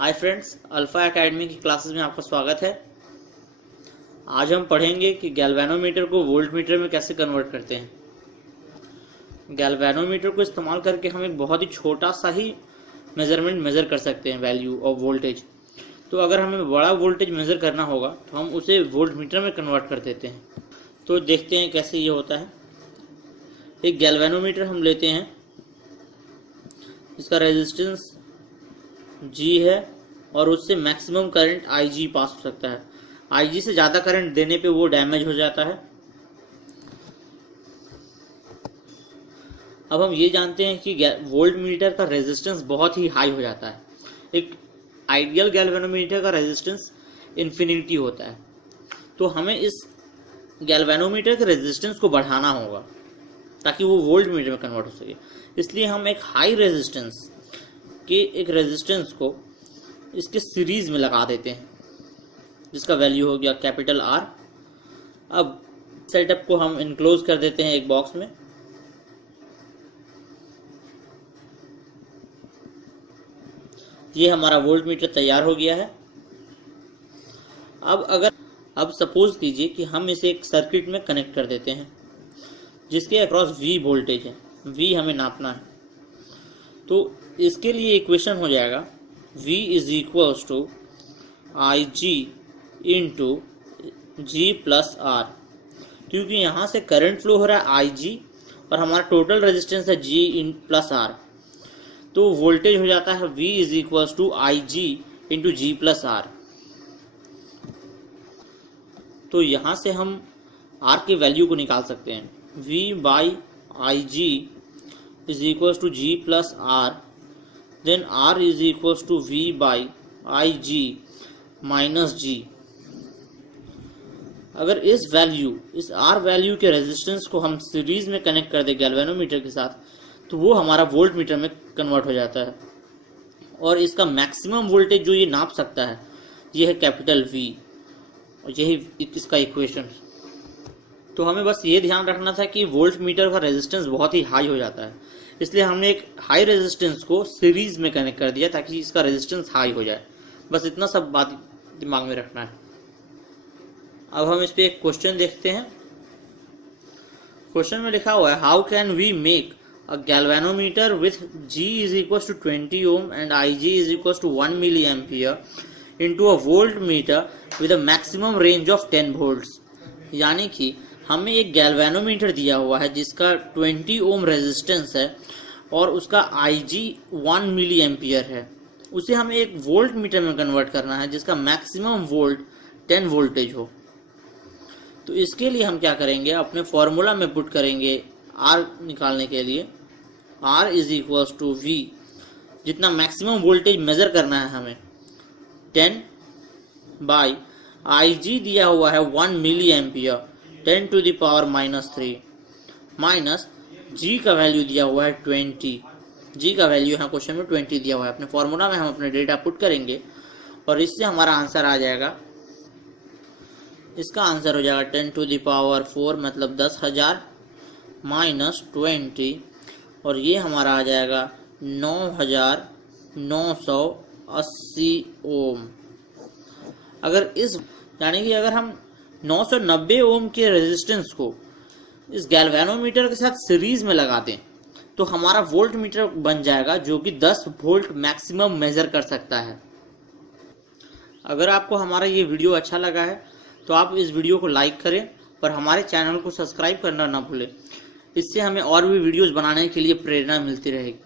Hi friends, alpha academy की classes में आपका स्वागत है। आज हम पढ़ेंगे कि गैल्वेनोमीटर को वोल्टमीटर में कैसे कन्वर्ट करते हैं। गैल्वेनोमीटर को इस्तेमाल करके हम एक बहुत ही छोटा सा ही मेजरमेंट मेज़र कर सकते हैं, वैल्यू ऑफ वोल्टेज। तो अगर हमें बड़ा वोल्टेज मेज़र करना होगा तो हम उसे वोल्टमीटर में कन्वर्ट कर देते हैं। तो देखते हैं कैसे ये होता है। एक गैल्वेनोमीटर हम लेते हैं, इसका रेजिस्टेंस G है और उससे मैक्सिमम करंट IG पास हो सकता है। IG से ज़्यादा करंट देने पे वो डैमेज हो जाता है। अब हम ये जानते हैं कि वोल्ट मीटर का रेजिस्टेंस बहुत ही हाई हो जाता है। एक आइडियल गैल्वेनोमीटर का रेजिस्टेंस इन्फिनिटी होता है। तो हमें इस गैल्वेनोमीटर के रेजिस्टेंस को बढ़ाना होगा ताकि वो वोल्ट मीटर में कन्वर्ट हो सके। इसलिए हम एक हाई रेजिस्टेंस के एक रेजिस्टेंस को इसके सीरीज में लगा देते हैं, जिसका वैल्यू हो गया कैपिटल R। अब सेटअप को हम इनक्लोज कर देते हैं एक बॉक्स में। ये हमारा वोल्ट मीटर तैयार हो गया है। अब सपोज कीजिए कि हम इसे एक सर्किट में कनेक्ट कर देते हैं जिसके अक्रॉस V वोल्टेज है। V हमें नापना है, तो इसके लिए इक्वेशन हो जाएगा V is equals to IG into G plus R। क्योंकि यहाँ से करंट फ्लो हो रहा है IG और हमारा टोटल रेजिस्टेंस है G इन प्लस R, तो वोल्टेज हो जाता है V is equals to IG into G plus R। तो यहाँ से हम R की वैल्यू को निकाल सकते हैं। V by IG is equals to G plus R, then R is equals to V by IG minus G। अगर इस R वैल्यू के रेजिस्टेंस को हम सीरीज में कनेक्ट कर दे गैल्वेनोमीटर के साथ, तो वो हमारा वोल्ट मीटर में कन्वर्ट हो जाता है। और इसका मैक्सिमम वोल्टेज जो ये नाप सकता है, ये है कैपिटल V, और यही इसका इक्वेशन। तो हमें बस ये ध्यान रखना था कि वोल्ट मीटर का रेजिस्टेंस बहुत ही हाई हो जाता है, इसलिए हमने एक हाई रेजिस्टेंस को सीरीज में कनेक्ट कर दिया ताकि इसका रेजिस्टेंस हाई हो जाए। बस इतना सब बात दिमाग में रखना है। अब हम इस पे एक क्वेश्चन देखते हैं। क्वेश्चन में लिखा हुआ है, how can we make a galvanometer with G is equal to 20 ohm and IG is equal to 1 milli ampere into a volt meter with a maximum range of 10 volts. यानी कि हमें एक गैल्वेनोमीटर दिया हुआ है जिसका 20 ओम रेजिस्टेंस है और उसका IG 1 मिली एम्पियर है। उसे हमें एक वोल्ट मीटर में कन्वर्ट करना है जिसका मैक्सिमम वोल्ट 10 वोल्टेज हो। तो इसके लिए हम क्या करेंगे, अपने फॉर्मूला में पुट करेंगे R निकालने के लिए। R is equals to V, जितना मैक्सिमम वोल्टेज मेजर करना है हमें, 10 बाई IG दिया हुआ है 1 milli ampere 10 to the power minus 3 minus G का वैल्यू दिया हुआ है 20। G का वैल्यू यहाँ क्वेश्चन में 20 दिया हुआ है। अपने फॉर्मूला में हम अपने डेटा पुट करेंगे और इससे हमारा आंसर आ जाएगा। इसका आंसर हो जाएगा 10 टू द पावर 4 मतलब 10,000 माइनस 20, और ये हमारा आ जाएगा 9,980 ओम। यानी कि अगर हम 990 ओम के रेजिस्टेंस को इस गैल्वेनोमीटर के साथ सीरीज में लगा दें तो हमारा वोल्ट मीटर बन जाएगा जो कि 10 वोल्ट मैक्सिमम मेजर कर सकता है। अगर आपको हमारा ये वीडियो अच्छा लगा है तो आप इस वीडियो को लाइक करें और हमारे चैनल को सब्सक्राइब करना ना भूलें। इससे हमें और भी वीडियोस बनाने के लिए प्रेरणा मिलती रहेगी।